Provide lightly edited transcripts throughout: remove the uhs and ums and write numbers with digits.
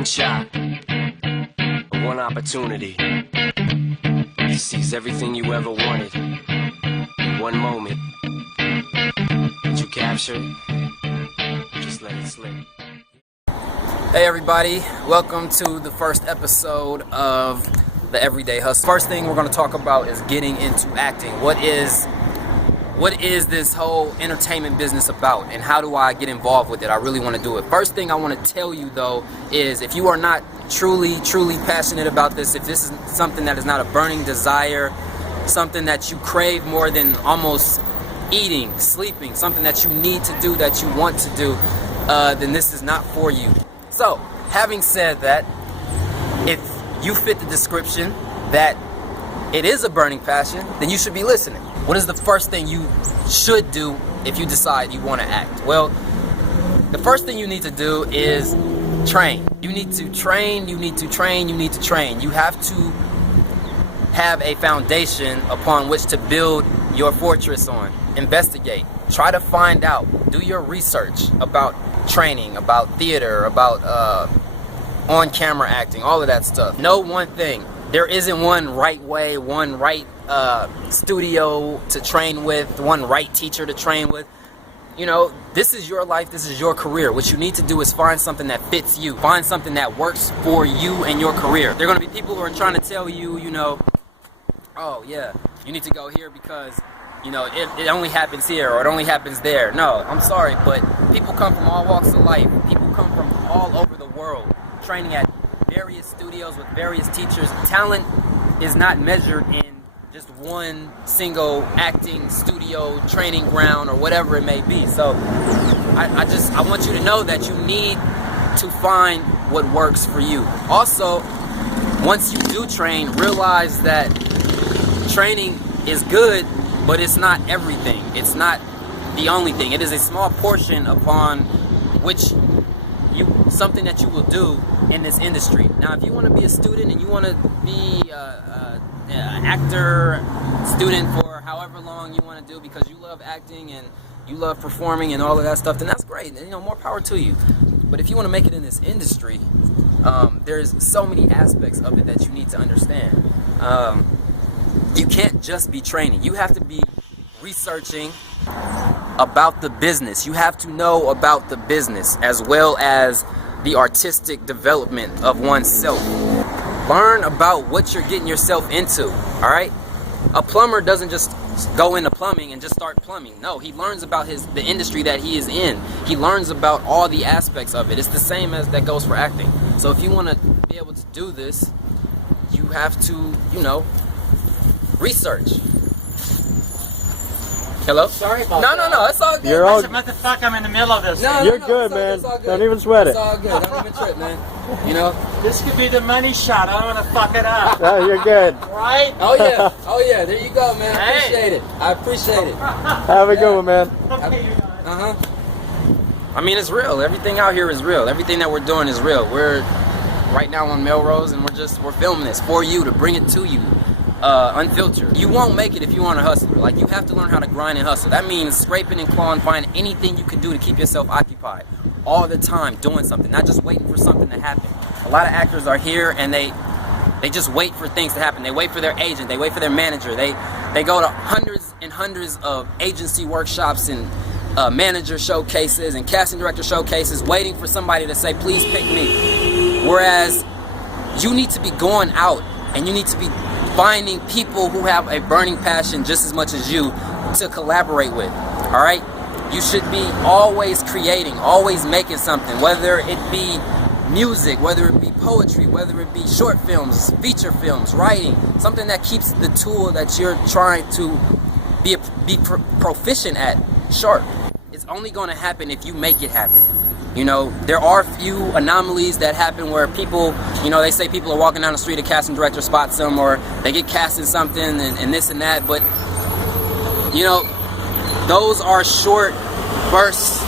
one shot, one opportunity to seize everything you ever wanted in one moment. Did you capture it? Just let it slip. Hey everybody, welcome to the first episode of The Everyday Hustle. First thing we're going to talk about is getting into acting. What is this whole entertainment business about, and how do I get involved with it? I really want to do it. First thing I want to tell you though is, if you are not truly passionate about this, if this is something that is not a burning desire, something that you crave more than almost eating, sleeping, something that you need to do, that you want to do, then this is not for you. So, having said that, if you fit the description that it is a burning passion, then you should be listening. What is the first thing you should do if you decide you want to act? Well, the first thing you need to do is train. You need to train, you need to train, you need to train. You have to have a foundation upon which to build your fortress on. Investigate. Try to find out. Do your research about training, about theater, about on-camera acting, all of that stuff. Know one thing. There isn't one right way, one right studio to train with, one right teacher to train with. You know, this is your life, this is your career. What you need to do is find something that fits you. Find something that works for you and your career. There are going to be people who are trying to tell you, you know, oh yeah, you need to go here because, you know, it only happens here or it only happens there. No, I'm sorry, but people come from all walks of life. People come from all over the world, training at various studios with various teachers. Talent is not measured in just one single acting studio, training ground, or whatever it may be. So I want you to know that you need to find what works for you. Also, once you do train, realize that training is good, but it's not everything. It's not the only thing. It is a small portion upon which something that you will do in this industry. Now, if you want to be a student and you want to be an actor, student for however long you want to do because you love acting and you love performing and all of that stuff, then that's great. You know, more power to you. But if you want to make it in this industry, there's so many aspects of it that you need to understand. You can't just be training. You have to be researching about the business. You have to know about the business as well as the artistic development of oneself. Learn about what you're getting yourself into, all right? A plumber doesn't just go into plumbing and just start plumbing. No, he learns about the industry that he is in. He learns about all the aspects of it. It's the same as that goes for acting. So if you want to be able to do this, you have to, you know, research. Hello? Sorry about that. No, it's all good. You're all... What the fuck? I'm in the middle of this. No, You're good, man. It's all good. Don't even sweat it. It's all good. Don't even trip, man. You know? This could be the money shot. I don't want to fuck it up. No, you're good. Right? Oh, yeah. There you go, man. I appreciate it. I appreciate it. Have a good one, man. Okay, I mean, it's real. Everything out here is real. Everything that we're doing is real. We're right now on Melrose, and we're filming this for you, to bring it to you. Unfiltered. You won't make it if you aren't a hustler. Like, you have to learn how to grind and hustle. That means scraping and clawing, find anything you can do to keep yourself occupied all the time, doing something, not just waiting for something to happen. A lot of actors are here and they just wait for things to happen. They wait for their agent, they wait for their manager, they go to hundreds and hundreds of agency workshops and manager showcases and casting director showcases, waiting for somebody to say, please pick me. Whereas you need to be going out and you need to be finding people who have a burning passion just as much as you to collaborate with, all right? You should be always creating, always making something, whether it be music, whether it be poetry, whether it be short films, feature films, writing, something that keeps the tool that you're trying to be proficient at sharp. It's only going to happen if you make it happen. You know, there are few anomalies that happen where people, you know, they say people are walking down the street, a casting director spots them, or they get cast in something and this and that, but, you know, those are short bursts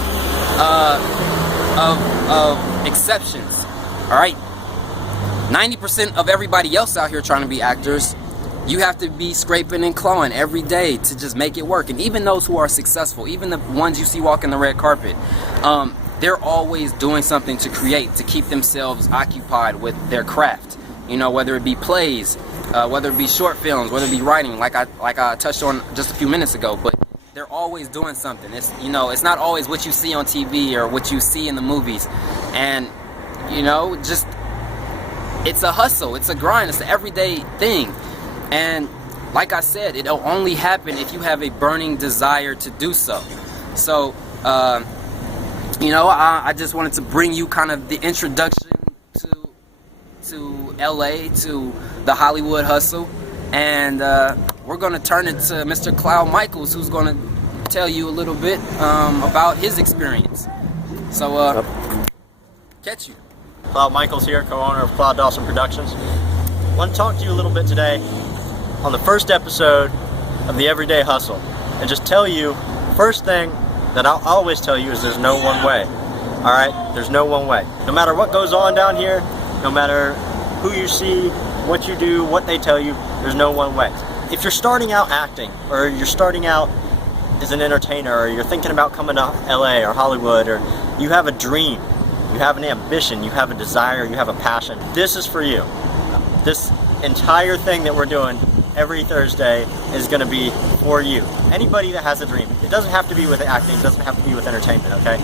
of exceptions, all right? 90% of everybody else out here trying to be actors, you have to be scraping and clawing every day to just make it work. And even those who are successful, even the ones you see walking the red carpet, they're always doing something to create, to keep themselves occupied with their craft. You know, whether it be plays, whether it be short films, whether it be writing, like I touched on just a few minutes ago. But they're always doing something. It's, you know, it's not always what you see on TV or what you see in the movies. And, you know, just, it's a hustle, it's a grind, it's an everyday thing. And like I said, it'll only happen if you have a burning desire to do so. So, you know, I just wanted to bring you kind of the introduction to LA, to the Hollywood hustle. And we're going to turn it to Mr. Cloud Mykals, who's going to tell you a little bit about his experience. So, catch you. Cloud Mykals here, co-owner of Cloud Dawson Productions. I want to talk to you a little bit today on the first episode of the Everyday Hustle, and just tell you, first thing that I'll always tell you is there's no one way. Alright? There's no one way. No matter what goes on down here, no matter who you see, what you do, what they tell you, there's no one way. If you're starting out acting, or you're starting out as an entertainer, or you're thinking about coming to LA or Hollywood, or you have a dream, you have an ambition, you have a desire, you have a passion, this is for you. This entire thing that we're doing every Thursday is going to be for you. Anybody that has a dream. It doesn't have to be with acting, it doesn't have to be with entertainment, okay?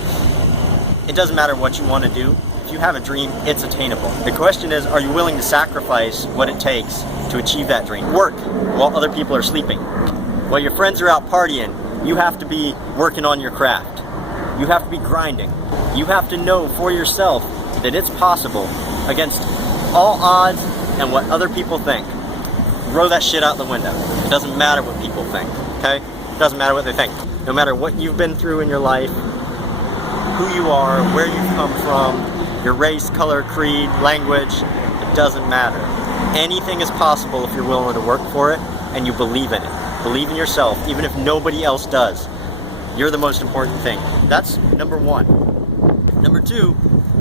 It doesn't matter what you want to do. If you have a dream, it's attainable. The question is, are you willing to sacrifice what it takes to achieve that dream? Work while other people are sleeping. While your friends are out partying, you have to be working on your craft. You have to be grinding. You have to know for yourself that it's possible against all odds and what other people think. Throw that shit out the window. It doesn't matter what people think, okay? It doesn't matter what they think. No matter what you've been through in your life, who you are, where you've come from, your race, color, creed, language, it doesn't matter. Anything is possible if you're willing to work for it and you believe in it. Believe in yourself, even if nobody else does. You're the most important thing. That's number one. Number two,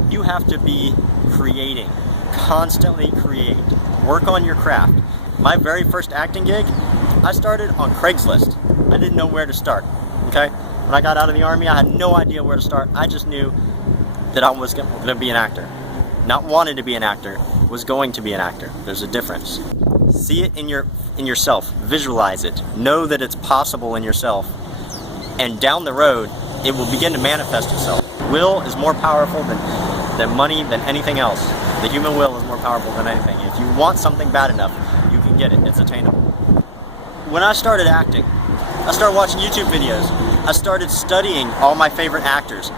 you have to be creating. Constantly create. Work on your craft. My very first acting gig, I started on Craigslist. I didn't know where to start, okay? When I got out of the Army, I had no idea where to start. I just knew that I was going to be an actor. Not wanted to be an actor, was going to be an actor. There's a difference. See it in yourself. Visualize it. Know that it's possible in yourself. And down the road, it will begin to manifest itself. Will is more powerful than money, than anything else. The human will is more powerful than anything. If you want something bad enough, you can get it. It's attainable. When I started acting, I started watching YouTube videos. I started studying all my favorite actors.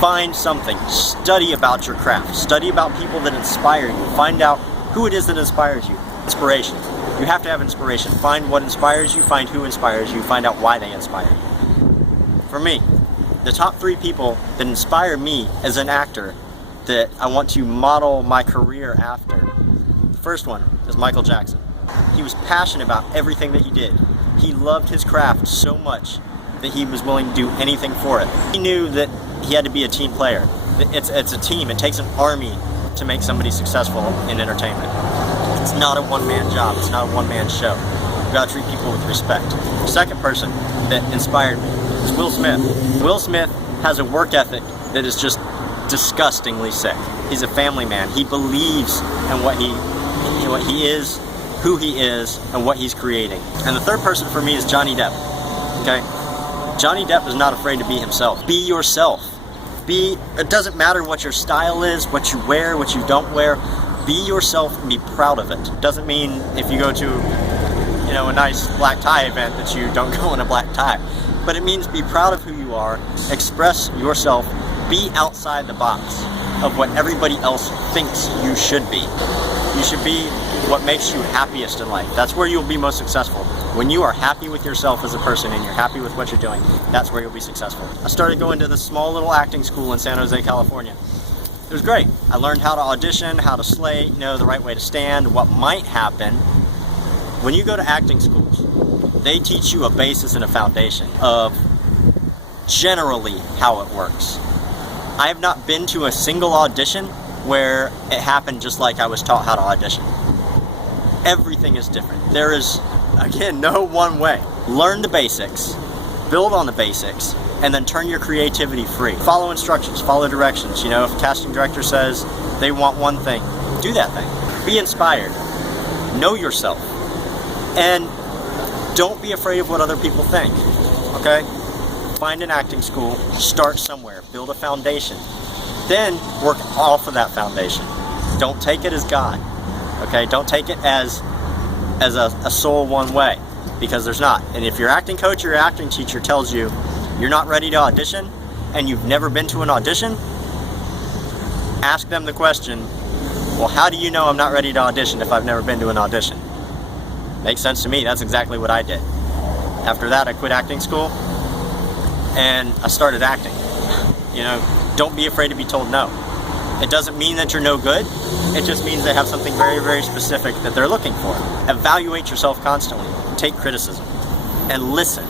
Find something. Study about your craft. Study about people that inspire you. Find out who it is that inspires you. Inspiration. You have to have inspiration. Find what inspires you. Find who inspires you. Find out why they inspire you. For me, the top 3 people that inspire me as an actor that I want to model my career after. The first one is Michael Jackson. He was passionate about everything that he did. He loved his craft so much that he was willing to do anything for it. He knew that he had to be a team player. It's a team. It takes an army to make somebody successful in entertainment. It's not a one-man job. It's not a one-man show. You've got to treat people with respect. The second person that inspired me is Will Smith. Will Smith has a work ethic that is just disgustingly sick. He's a family man. He believes in what he is, who he is, and what he's creating. And the third person for me is Johnny Depp. Okay? Johnny Depp is not afraid to be himself. Be yourself. It doesn't matter what your style is, what you wear, what you don't wear. Be yourself and be proud of it. It doesn't mean if you go to, a nice black tie event that you don't go in a black tie. But it means be proud of who you are, express yourself, be outside the box of what everybody else thinks you should be. You should be what makes you happiest in life. That's where you'll be most successful. When you are happy with yourself as a person and you're happy with what you're doing, that's where you'll be successful. I started going to this small little acting school in San Jose, California. It was great. I learned how to audition, how to slay, the right way to stand, what might happen. When you go to acting schools, they teach you a basis and a foundation of generally how it works. I have not been to a single audition where it happened just like I was taught how to audition. Everything is different. There is, again, no one way. Learn the basics, build on the basics, and then turn your creativity free. Follow instructions, follow directions. You know, if a casting director says they want one thing, do that thing. Be inspired. Know yourself. And don't be afraid of what other people think, okay? Find an acting school, start somewhere, build a foundation. Then work off of that foundation. Don't take it as God, okay? Don't take it as a soul one way, because there's not. And if your acting coach or your acting teacher tells you you're not ready to audition and you've never been to an audition, ask them the question, well, how do you know I'm not ready to audition if I've never been to an audition? Makes sense to me. That's exactly what I did. After that, I quit acting school and I started acting. You know, don't be afraid to be told no. It doesn't mean that you're no good. It just means they have something very, very specific that they're looking for. Evaluate yourself constantly. Take criticism and listen.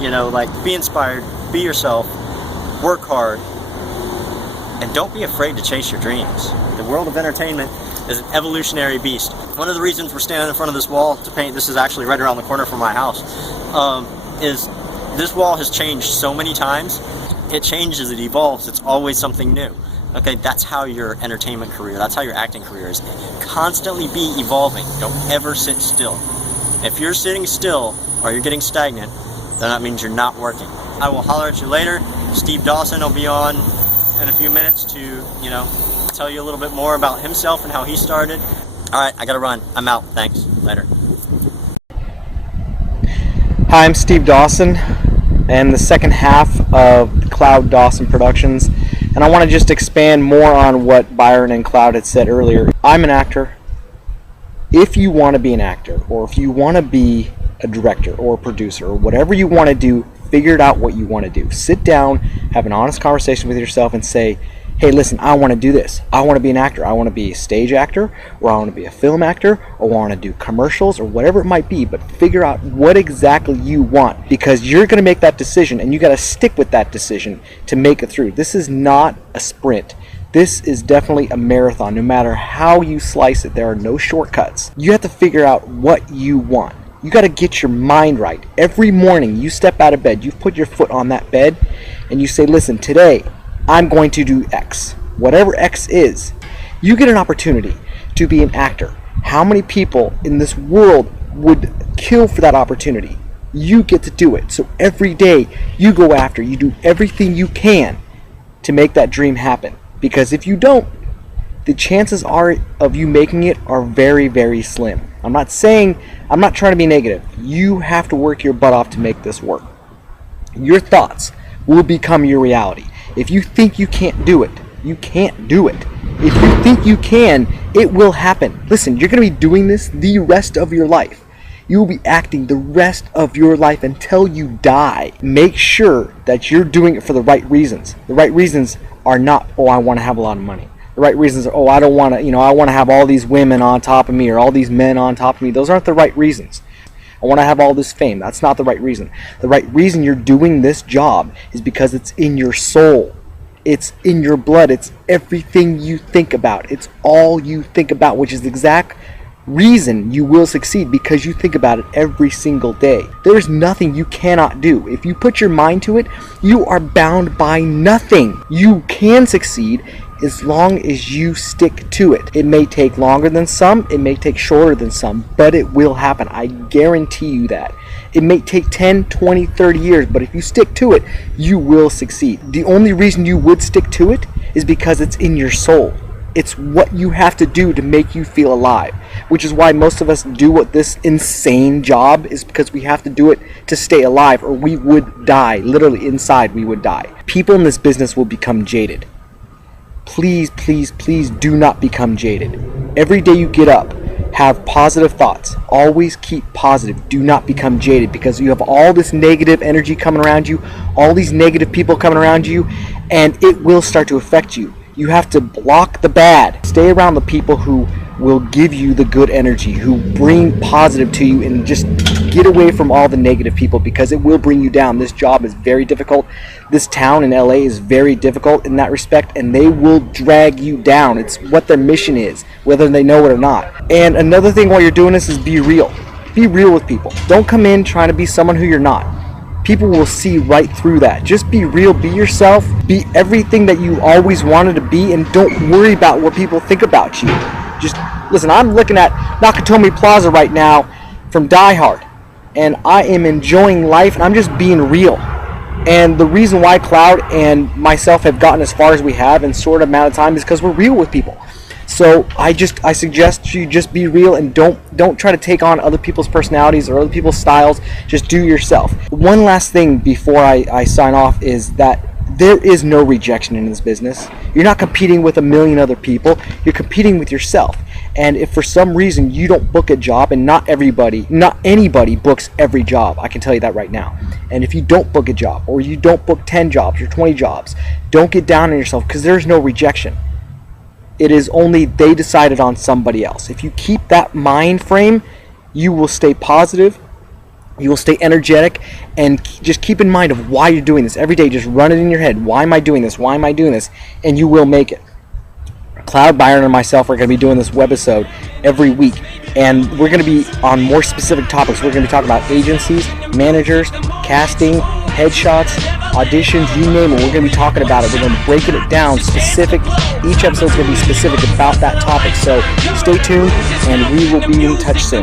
You know, like, be inspired, be yourself, work hard, and don't be afraid to chase your dreams. The world of entertainment is an evolutionary beast. One of the reasons we're standing in front of this wall to paint, this is actually right around the corner from my house, is this wall has changed so many times. It changes, it evolves, it's always something new. Okay, that's how your entertainment career, that's how your acting career is. Constantly be evolving. Don't ever sit still. If you're sitting still or you're getting stagnant, then that means you're not working. I will holler at you later. Steve Dawson will be on in a few minutes to, you know, tell you a little bit more about himself and how he started. All right, I gotta run. I'm out. Thanks. Later. Hi, I'm Steve Dawson, and the second half of Cloud Dawson Productions, and I want to just expand more on what Byron and Cloud had said earlier. I'm an actor. If you want to be an actor, or if you want to be a director or a producer, or whatever you want to do, figure out what you want to do. Sit down, have an honest conversation with yourself, and say, hey, listen, I want to do this. I want to be an actor. I want to be a stage actor, or I want to be a film actor, or I want to do commercials, or whatever it might be, but figure out what exactly you want, because you're going to make that decision, and you got to stick with that decision to make it through. This is not a sprint. This is definitely a marathon. No matter how you slice it, there are no shortcuts. You have to figure out what you want. You got to get your mind right. Every morning you step out of bed, you put your foot on that bed, and you say, listen, today I'm going to do X. Whatever X is, you get an opportunity to be an actor. How many people in this world would kill for that opportunity? You get to do it. So every day you go after, you do everything you can to make that dream happen. Because if you don't, the chances are of you making it are very, very slim. I'm not trying to be negative. You have to work your butt off to make this work. Your thoughts will become your reality. If you think you can't do it, you can't do it. If you think you can, it will happen. Listen, you're going to be doing this the rest of your life. You will be acting the rest of your life until you die. Make sure that you're doing it for the right reasons. The right reasons are not, oh, I want to have a lot of money. The right reasons are, oh, I don't want to, I want to have all these women on top of me or all these men on top of me. Those aren't the right reasons. I want to have all this fame. That's not the right reason. The right reason you're doing this job is because it's in your soul. It's in your blood. It's everything you think about. It's all you think about, which is the exact reason you will succeed, because you think about it every single day. There's nothing you cannot do. If you put your mind to it, you are bound by nothing. You can succeed as long as you stick to it. It may take longer than some, it may take shorter than some, but it will happen. I guarantee you that. It may take 10, 20, 30 years, but if you stick to it, you will succeed. The only reason you would stick to it is because it's in your soul. It's what you have to do to make you feel alive, which is why most of us do what this insane job is, because we have to do it to stay alive, or we would die. Literally inside, we would die. People in this business will become jaded. Please, please, please do not become jaded. Every day you get up, have positive thoughts. Always keep positive. Do not become jaded, because you have all this negative energy coming around you, all these negative people coming around you, and it will start to affect you. You have to block the bad. Stay around the people who will give you the good energy, who bring positive to you, and just get away from all the negative people, because it will bring you down. This job is very difficult. This town in LA is very difficult in that respect, and they will drag you down. It's what their mission is, whether they know it or not. And another thing while you're doing this is be real. Be real with people. Don't come in trying to be someone who you're not. people will see right through that. Just be real, be yourself, be everything that you always wanted to be, and don't worry about what people think about you. Just listen, I'm looking at Nakatomi Plaza right now from Die Hard, and I am enjoying life, and I'm just being real. And the reason why Cloud and myself have gotten as far as we have in short amount of time is because we're real with people. So I suggest you just be real and don't try to take on other people's personalities or other people's styles. Just do yourself. One last thing before I sign off is that there is no rejection in this business. You're not competing with a million other people. You're competing with yourself. And if for some reason you don't book a job, and not anybody books every job, I can tell you that right now. And if you don't book a job, or you don't book 10 jobs or 20 jobs, don't get down on yourself, because there's no rejection. It is only they decided on somebody else. If you keep that mind frame, you will stay positive, you will stay energetic, and just keep in mind of why you're doing this every day. Just run it in your head. Why am I doing this? Why am I doing this? And you will make it. Cloud, Byron, and myself are going to be doing this webisode every week, and we're going to be on more specific topics. We're going to be talking about agencies, managers, casting, headshots, auditions, you name it. We're going to be talking about it. We're going to be breaking it down specific. Each episode is going to be specific about that topic. So stay tuned, and we will be in touch soon.